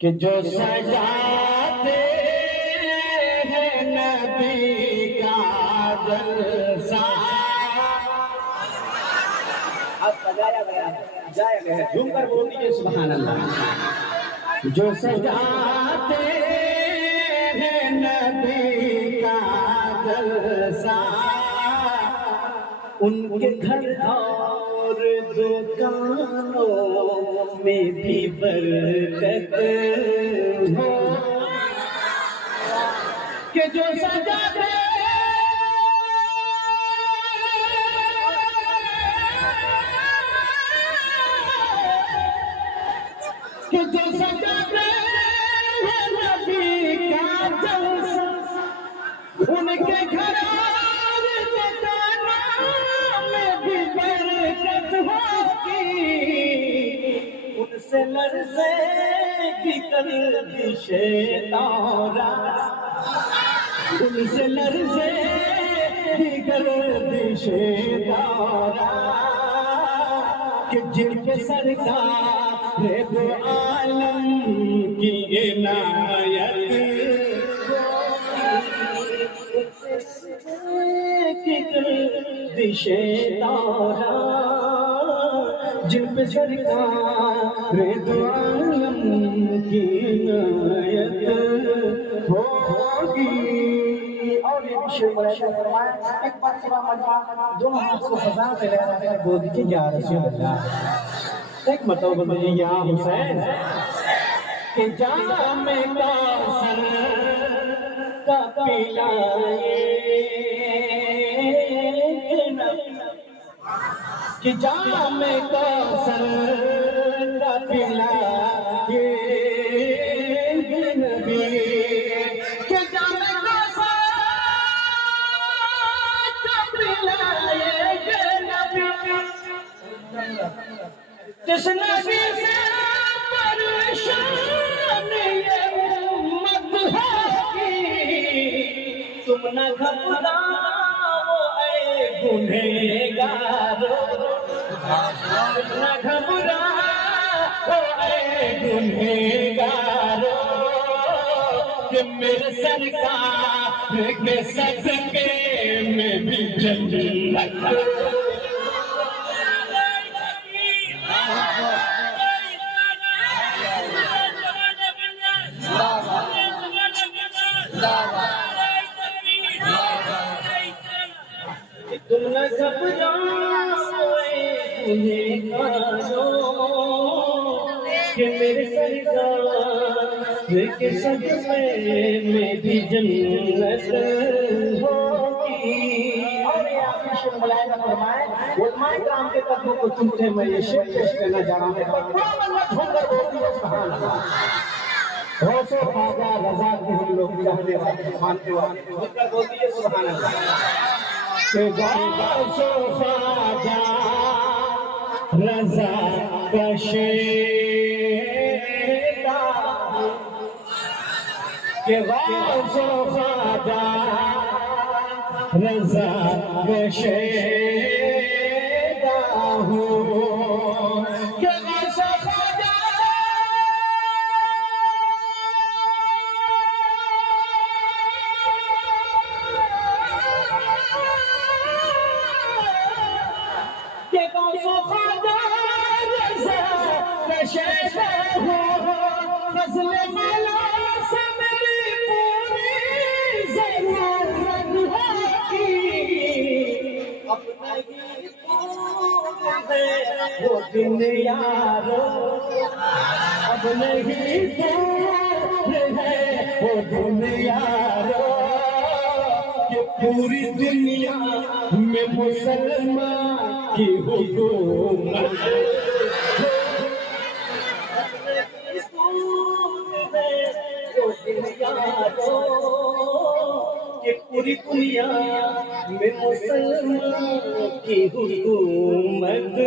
کہ جو سجاتے ہیں نبی کا جلسہ اب سجایا گیا ہے جایا گیا ہے جھوم کر بول دیجئے سبحان اللہ جو سجاتے ہیں نبی کا جلسہ ان کے گھر اور دکانوں میں بھی برکت ہو کہ جو سجاتے کہ جو سجاتے ہیں نبی کا جلسہ ان کے گھر ان سے لرزے کی گردش تارا ان سے لرزے کی گردش تارا کہ جن کے سرکار دو عالم کی عنایت کی گردش تارا جن پہ سرکار دو عالم کی عنایت ہوگی اور یہ بھی شیخ الشیخ فرمایا ایک بار پورا مجمع دونوں ہاتھ کو خزاں پہ لے رہا ہے بول دیجئے یا رسول اللہ ایک مرتبہ بول دیجئے یا حسین کہ جام کوثر کا پلائے کہ جام کوثر کا پلائے نبی کہ جام کوثر کا پلائے نبی جس نبی سے پریشان یہ امت ہوگی تم نہ گھبراؤ اے گنہگارو نہ گھبراؤ اے گنہگارو کہ میرے سرکار کے صدقے میں بھی جنت تم نہ گھبراؤ اے گنہگارو کہ میرے سرکار کے صدقے میں بھی جنت ہوگی اور یہ آخری شیخ ملائکہ فرمائے علماء کرام کے قدموں کو چومتے میں یہ شعر پیش کرنا جا رہا ہے پر پورا منت ہو کر بولتی ہے سبحان اللہ غوث و خواجہ رضا کے ہم لوگ چاہنے والے مانتے والے خود کر بولتی ہے سبحان اللہ کہ غوث و خواجہ رضا کا شیدا کہ غوث و خواجہ رضا کا شیدا ہوں کہ غوث و خواجہ کہ غوث و خواجہ رضا کا شیدا ہوں فضل مولا سے میری پوری ضرورت ہوگی اب نہیں دور ہے وہ دن یارو اب نہیں دور ہے وہ دن یارو کہ پوری دنیا میں مسلمان کی حکومت کہ پوری دنیا میں مسلمان کی حکومت